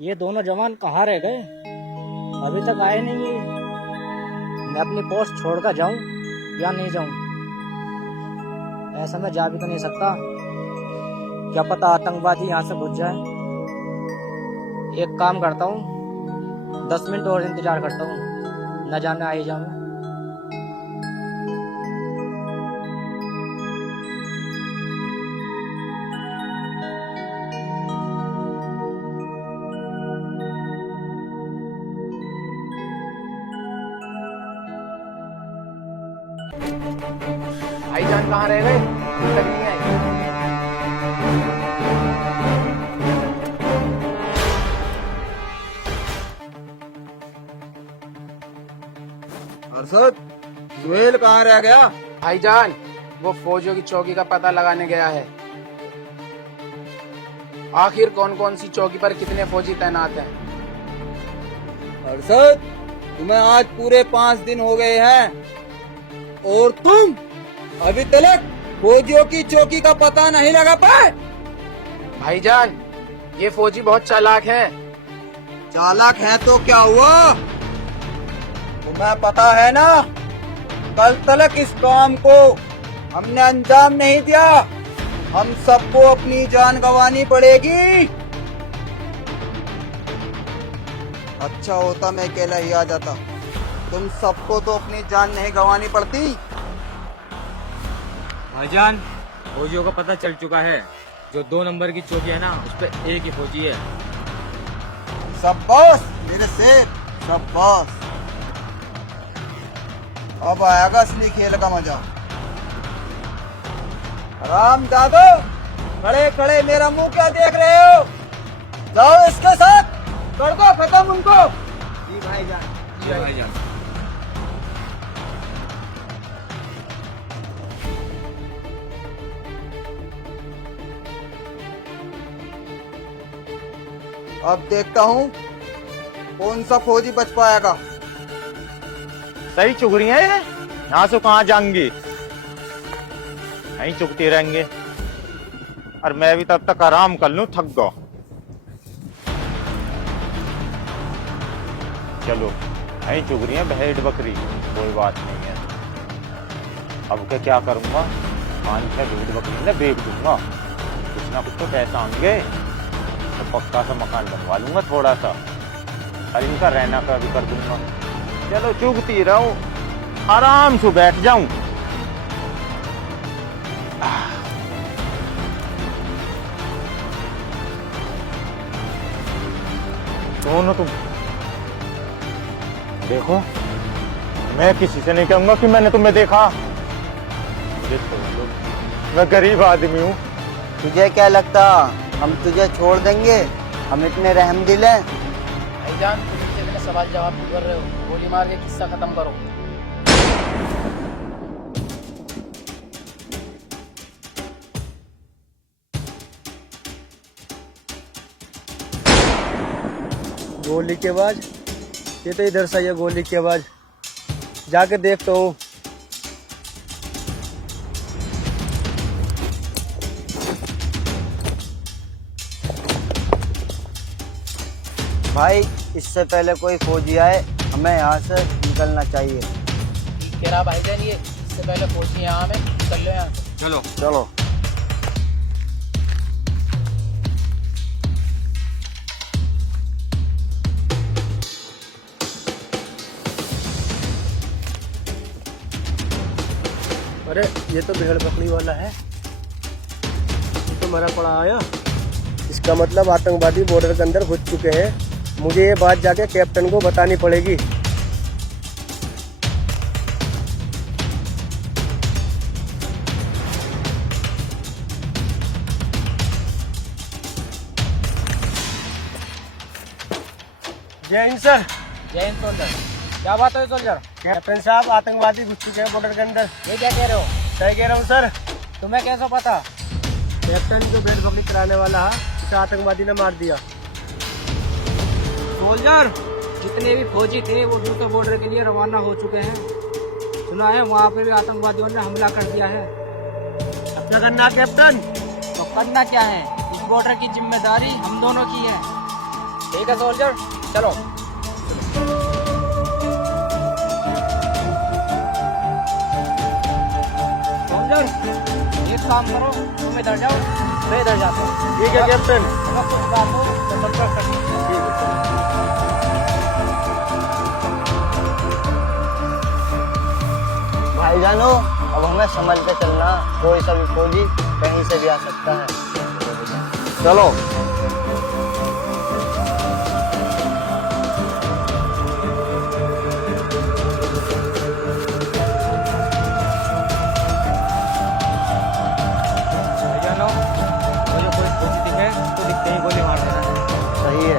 ये दोनों जवान कहाँ रह गए? अभी तक आए नहीं ये। मैं अपनी पोस्ट छोड़कर जाऊं या नहीं जाऊं? ऐसा मैं जा भी तो नहीं सकता। क्या पता आतंकवादी यहाँ से घुस जाए। एक काम करता हूँ, 10 मिनट और इंतजार करता हूँ, न जाने आ ही जाऊं। भाईजान कहाँ रह गए? अभी तक नहीं आए। अरशद, सुहेल कहाँ रह गया? भाईजान वो फौजियों की चौकी का पता लगाने गया है। आखिर कौन कौन सी चौकी पर कितने फौजी तैनात हैं? अरशद, तुम्हें आज पूरे 5 दिन हो गए हैं और तुम अभी तक फौजियों की चौकी का पता नहीं लगा पाए। भाईजान ये फौजी बहुत चालाक हैं। चालाक है तो क्या हुआ? तुम्हें पता है ना, कल तक इस काम को हमने अंजाम नहीं दिया। हम सबको अपनी जान गंवानी पड़ेगी। अच्छा होता मैं अकेला ही आ जाता, तुम सबको तो अपनी जान नहीं गंवानी पड़ती। भाईजान फौजियों का पता चल चुका है। जो 2 नंबर की चौकी है ना, उस पर एक ही फौजी है। शाबाश मेरे शेर, शाबाश। अब आएगा असली खेल का मजा। राम दादो, खड़े खड़े मेरा मुंह क्या देख रहे हो? जाओ इसके साथ कर दो खत्म उनको। जी भाईजान, जी भाईजान। अब देखता हूँ कौन सा फौजी बच पाएगा। सही चुग रही है, यहाँ से कहाँ जाएंगे? यहीं चुगते रहेंगे और मैं भी तब तक आराम कर लूं, थक गया। चलो यहीं चुग रही है भेड़ बकरी, कोई बात नहीं है। अब क्या करूंगा, 5-6 भेड़ बकरी ने बेच दूंगा, कुछ ना कुछ तो पैसा आएंगे तो पक्का सा मकान बनवा लूंगा थोड़ा सा, और इनका रहना का भी कर दूंगा। चलो चुगती रहूं, आराम से बैठ जाऊं। दोनों तुम देखो, मैं किसी से नहीं कहूंगा कि मैंने तुम्हें देखा। मुझे छोड़ दो, मैं गरीब आदमी हूँ। तुझे क्या लगता हम तुझे छोड़ देंगे? हम इतने रहमदिल हैं। भाईजान तुम मुझसे इतने सवाल जवाब क्यों कर रहे हो? गोली मार के किस्सा खत्म करो। गोली की आवाज, ये तो इधर से है गोली की आवाज। जाके देख तो। भाई इससे पहले कोई फौजी आए, हमें यहाँ से निकलना चाहिए। ठीक कह रहा भाईजान, ये इससे पहले फौजी यहाँ में निकल लो यहाँ से। चलो चलो। अरे ये तो भेड़ बकरी वाला है, ये तो मरा पड़ा आया। इसका मतलब आतंकवादी बॉर्डर के अंदर घुस चुके हैं। मुझे ये बात जाके कैप्टन को बतानी पड़ेगी। जय हिंद सर। जय हिंद सोल्जर। क्या बात है सोल्जर? कैप्टन साहब, आतंकवादी घुस चुके हैं बॉर्डर के अंदर। ये क्या कह रहे हो? सही कह रहा हूँ सर। तुम्हें कैसा पता? कैप्टन जो भेड़ बकरी चलाने वाला है, उसे आतंकवादी ने मार दिया। सोल्जर, जितने भी फौजी थे वो दूसरे बॉर्डर के लिए रवाना हो चुके हैं। सुना है वहाँ पे भी आतंकवादियों ने हमला कर दिया है। अब क्या करना कैप्टन? तो करना क्या है? इस बॉर्डर की जिम्मेदारी हम दोनों की है। ठीक है सोल्जर, चलो। सोल्जर, एक काम करो, तुम इधर जाओ, मैं इधर जाता हूँ। ठीक है कैप्टन। अगर कुछ बात हो तो संपर्क करना। भाईजानो, अब हमें संभल के चलना, कोई सा भी फौजी कहीं से भी आ सकता है। चलो। भाईजानो, मुझे कोई फौजी दिखे तो दिखते ही गोली मार देना। सही है।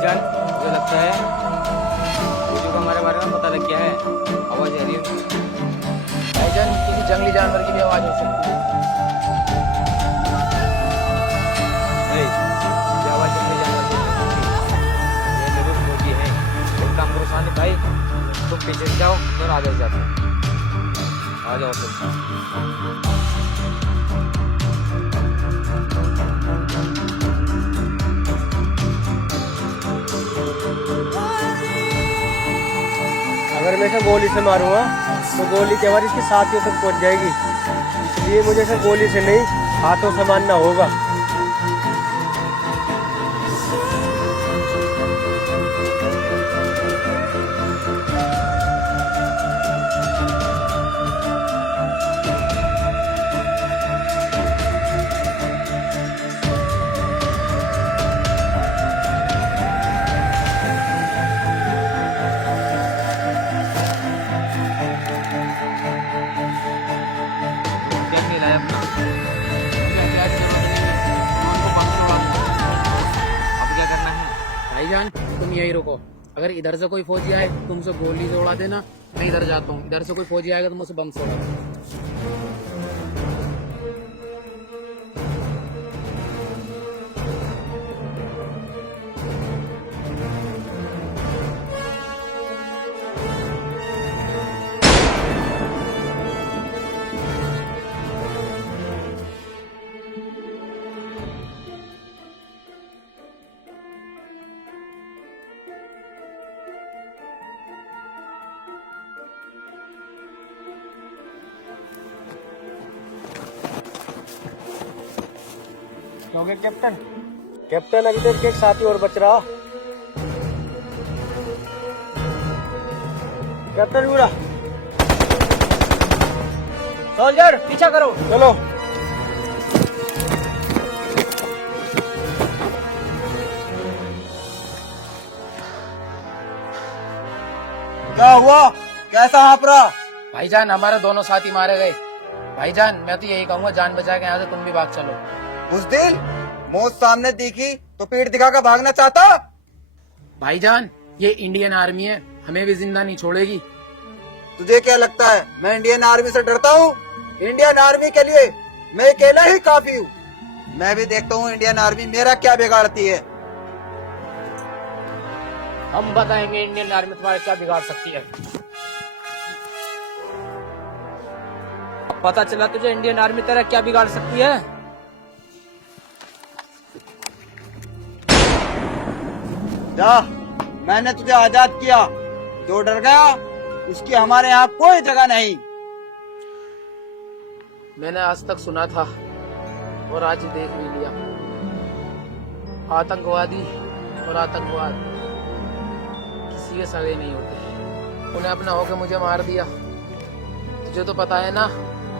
जान, मुझे लगता है फौजियों को हमारे बारे में पता लग गया है। आवाज आ रही है उनकी। भाईजान, किसी जंगली जानवर की भी आवाज हो सकती है। नहीं, ये आवाज जंगली जानवर की नहीं होती। ये जरूर फौजी है। एक काम करो सानी भाई, तुम पीछे से जाओ और आगे से जाते हो। आ जाओ तुम। अगर मैं इसे गोली से मारूंगा तो गोली के बाद इसकी साथियों तक पहुंच जाएगी, इसलिए मुझे इसे गोली से नहीं हाथों से मारना होगा। क्या नहीं लाया अपना? अब क्या करना है? भाईजान, तुम यही रुको। अगर इधर से कोई फौजी आए तुम उसे गोली से उड़ा देना, मैं इधर जाता हूँ। इधर से कोई फौजी आएगा तुम उसे बम से उड़ा देना। हो गया कैप्टन? कैप्टन, अभी तो एक साथी और बच रहा। कैप्टन बुरा, सोल्जर, पीछा करो। चलो। क्या हुआ? कैसा हाँप रहा? भाईजान, हमारे दोनों साथी मारे गए। भाईजान, मैं तो यही कहूंगा, जान बचा के यहाँ से तुम भी भाग चलो। बुज़दिल, मौत सामने दिखी तो पीठ दिखाकर भागना चाहता? भाईजान, ये इंडियन आर्मी है, हमें भी जिंदा नहीं छोड़ेगी। तुझे क्या लगता है मैं इंडियन आर्मी से डरता हूँ? इंडियन आर्मी के लिए मैं अकेला ही काफी हूँ। मैं भी देखता हूँ इंडियन आर्मी मेरा क्या बिगाड़ती है। हम बताएंगे इंडियन आर्मी तुम्हारा क्या बिगाड़ सकती है। पता चला तुझे इंडियन आर्मी तेरा क्या बिगाड़ सकती है। जा, मैंने तुझे आजाद किया। जो डर गया उसकी हमारे यहाँ कोई जगह नहीं। मैंने आज तक सुना था और आज ही देख भी लिया। आतंकवादी और आतंकवाद किसी के सगे नहीं होते। उन्हें अपना होकर मुझे मार दिया। तुझे तो पता है ना,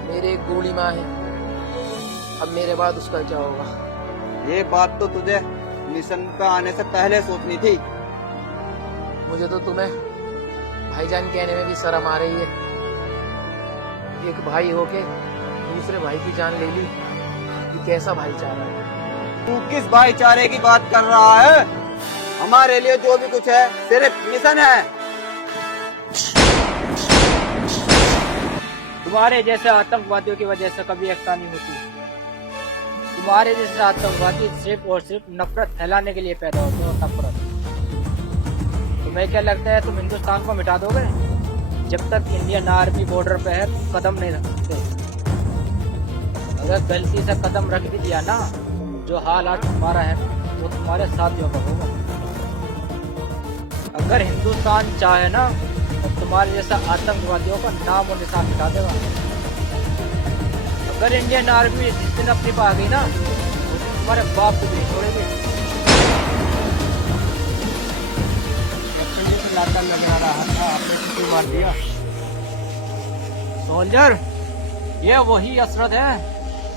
मेरी एक गोली माँ है। अब मेरे बाद उसका क्या होगा? ये बात तो तुझे मिशन पे आने से पहले सोचनी थी। मुझे तो तुम्हें भाईजान कहने में भी शर्म आ रही है। एक भाई होके दूसरे भाई की जान ले ली, ये कैसा भाईचारा है? तू किस भाईचारे की बात कर रहा है? हमारे लिए जो भी कुछ है सिर्फ मिशन है। तुम्हारे जैसे आतंकवादियों की वजह से कभी एकता नहीं होती। तुम्हारे जैसे आतंकवादी सिर्फ और सिर्फ नफरत फैलाने के लिए पैदा होते हो। नफरत। तुम्हें क्या लगता है तुम हिंदुस्तान को मिटा दोगे? जब तक इंडियन आर्मी बॉर्डर पे है कदम नहीं रख सकते। अगर गलती से कदम रख भी दिया ना, जो हाल आज तुम्हारा है वो तुम्हारे साथियों का होगा। अगर हिंदुस्तान चाहे ना तो तुम्हारे जैसा आतंकवादियों का नाम और निशान मिटा देगा। अगर इंडियन आर्मी जिस दिन अपनी पा गई ना, उस दिन तुम्हारे बाप को भी नहीं छोड़ेगी। कैप्टन जी को लाता नजर आ रहा था, आपने किसी मार दिया। सोल्जर, ये वही असरद है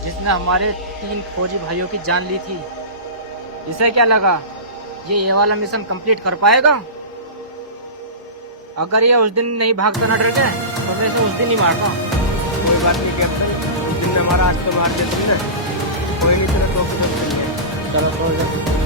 जिसने हमारे 3 फौजी भाइयों की जान ली थी। इसे क्या लगा ये वाला मिशन कंप्लीट कर पाएगा? अगर ये उस दिन नहीं भागता ना डर के तो मैं इसे उस दिन ही मारता। कोई बात नहीं कैप्टन, उस दिन ने हमारा आज तो मार दिया तुमने, कोई नहीं, चलो तो चलो सोल्जर।